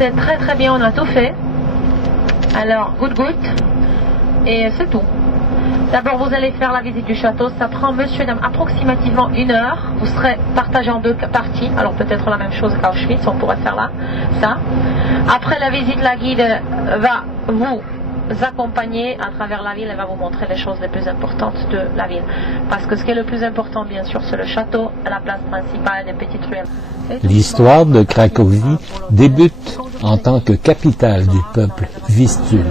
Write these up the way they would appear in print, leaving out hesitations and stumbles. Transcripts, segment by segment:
c'est très très bien, on a tout fait. Alors, goutte. Et c'est tout. D'abord, vous allez faire la visite du château. Ça prend, monsieur, dame, approximativement 1 heure. Vous serez partagé en 2 parties. Alors, peut-être la même chose qu'à Auschwitz, on pourrait faire là, ça. Après la visite, la guide va vous accompagner à travers la ville. Elle va vous montrer les choses les plus importantes de la ville. Parce que ce qui est le plus important, bien sûr, c'est le château, la place principale, des petites ruelles. L'histoire de Cracovie débute en tant que capitale du peuple Vistule.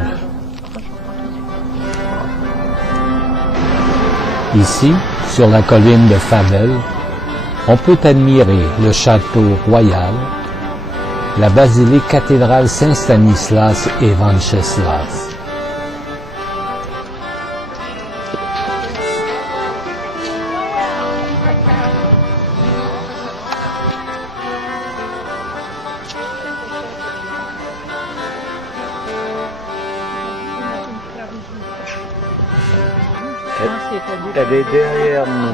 Ici, sur la colline de Favel, on peut admirer le château royal, la basilique cathédrale Saint-Stanislas et Venceslas. Elle est derrière nous.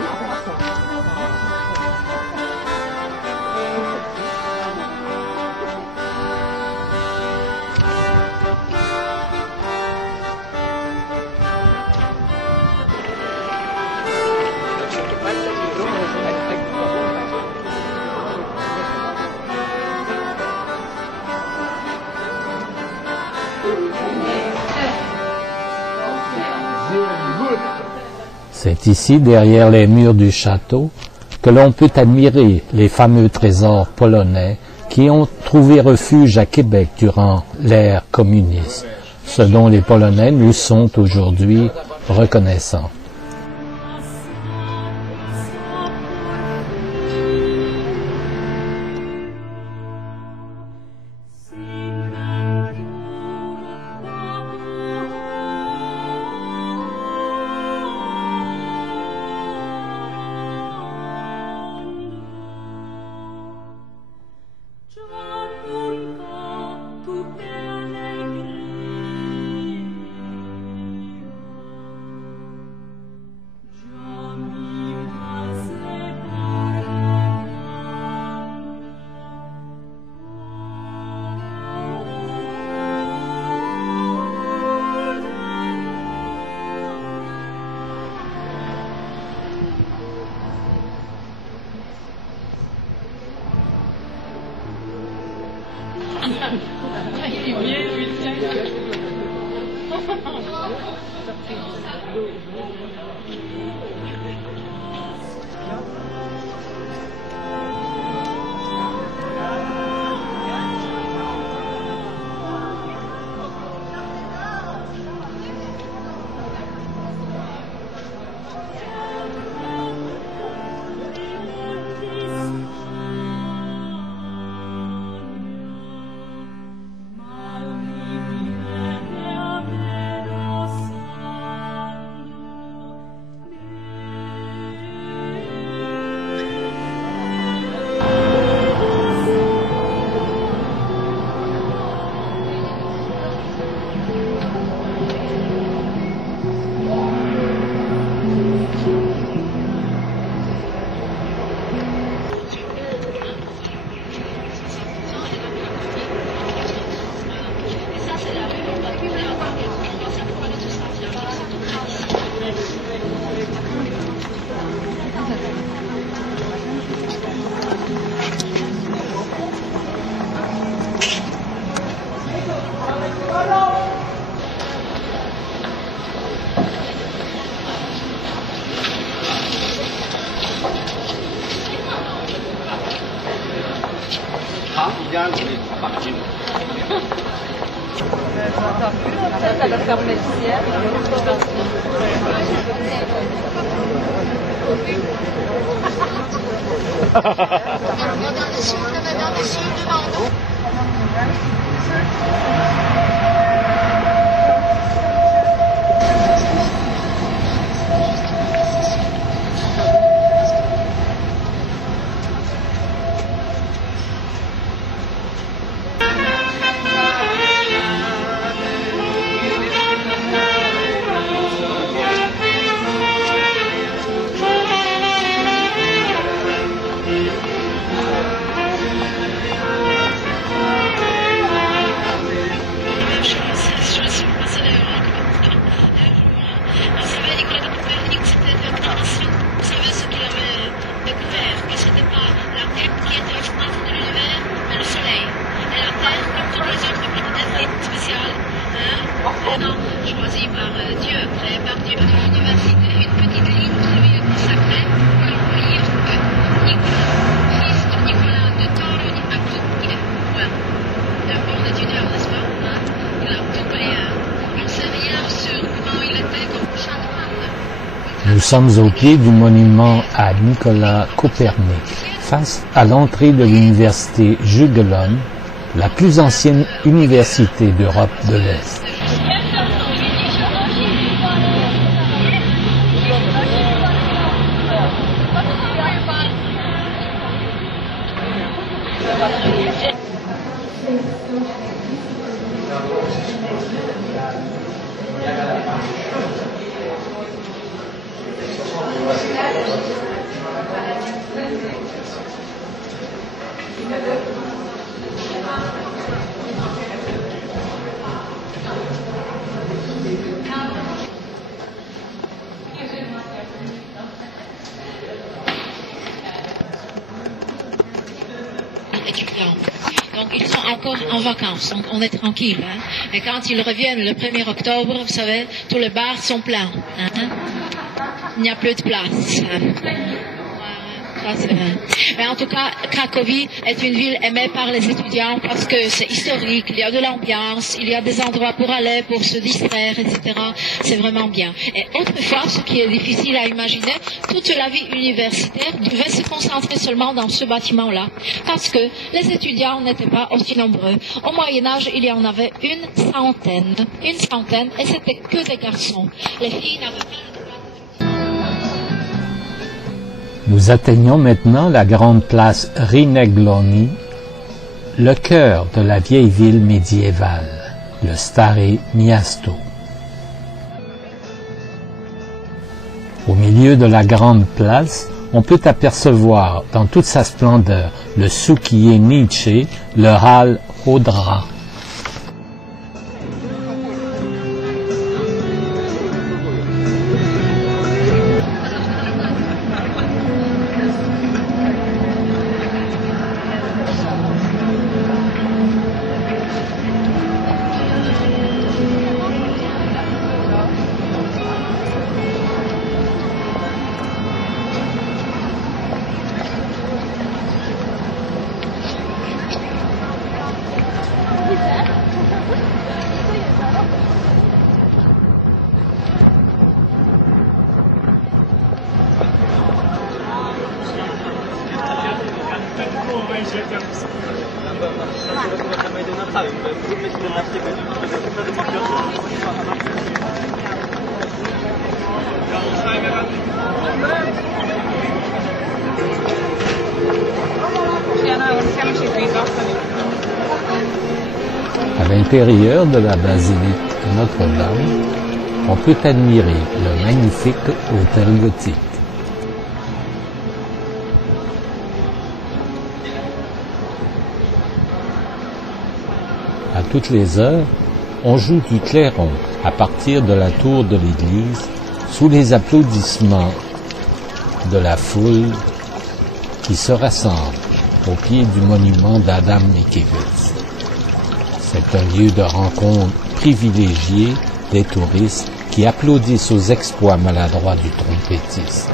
C'est ici, derrière les murs du château, que l'on peut admirer les fameux trésors polonais qui ont trouvé refuge à Québec durant l'ère communiste, ce dont les Polonais nous sont aujourd'hui reconnaissants. sommes au pied du monument à Nicolas Copernic, face à l'entrée de l'université Jagellonne, la plus ancienne université d'Europe de l'Est. Donc ils sont encore en vacances, donc on est tranquille. Hein? Et quand ils reviennent le 1er octobre, vous savez, tous les bars sont pleins. Hein? Il n'y a plus de place. Ça, c'est vrai. Mais en tout cas, Cracovie est une ville aimée par les étudiants parce que c'est historique, il y a de l'ambiance, il y a des endroits pour aller, pour se distraire, etc. C'est vraiment bien. Et autrefois, ce qui est difficile à imaginer, toute la vie universitaire devait se concentrer seulement dans ce bâtiment-là. Parce que les étudiants n'étaient pas aussi nombreux. Au Moyen-Âge, il y en avait une centaine, et c'était que des garçons. Les filles n'avaient pas... Nous atteignons maintenant la grande place Rinegloni, le cœur de la vieille ville médiévale, le Stare Miasto. Au milieu de la grande place, on peut apercevoir dans toute sa splendeur le Sukhienice, le Hal Hodra. À l'intérieur de la basilique Notre-Dame, on peut admirer le magnifique hôtel gothique. À toutes les heures, on joue du clairon à partir de la tour de l'église sous les applaudissements de la foule qui se rassemble au pied du monument d'Adam Mickiewicz. C'est un lieu de rencontre privilégié des touristes qui applaudissent aux exploits maladroits du trompettiste.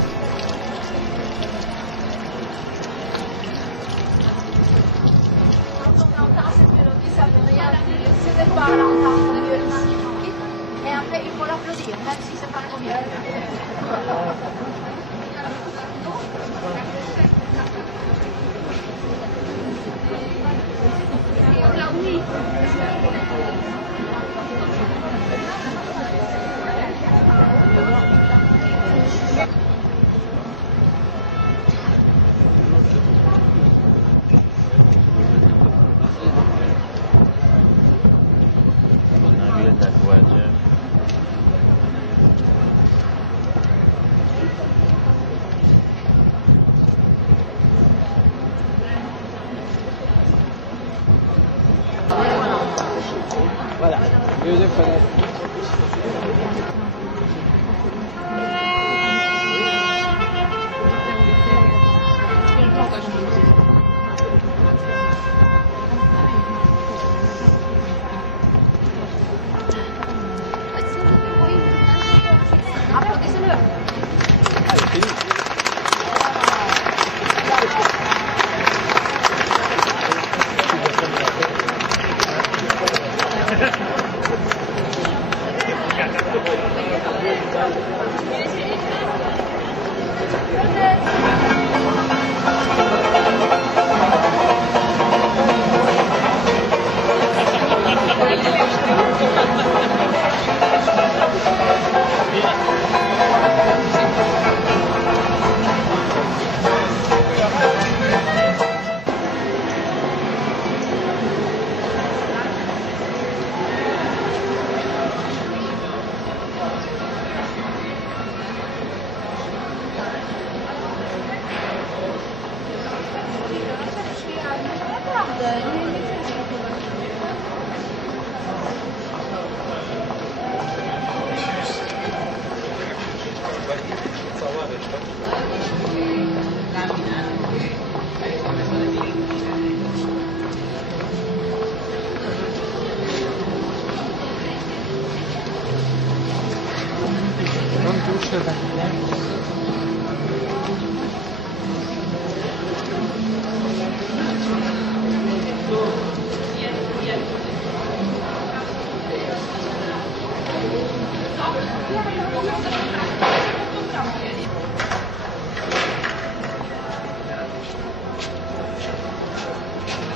Voilà, deuxième fenêtre.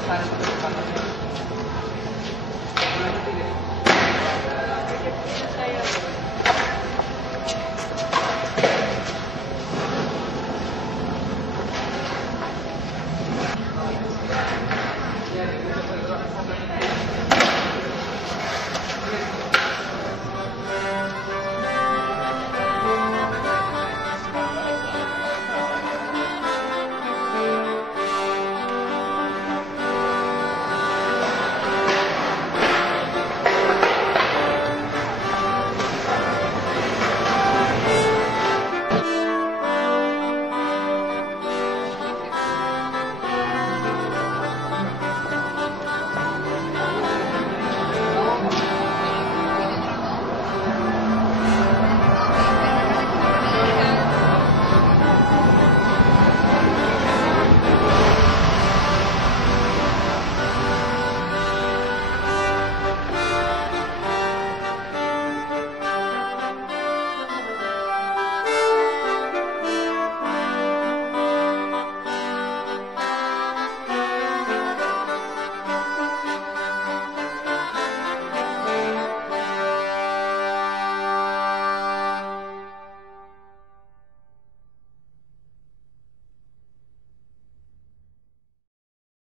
Fare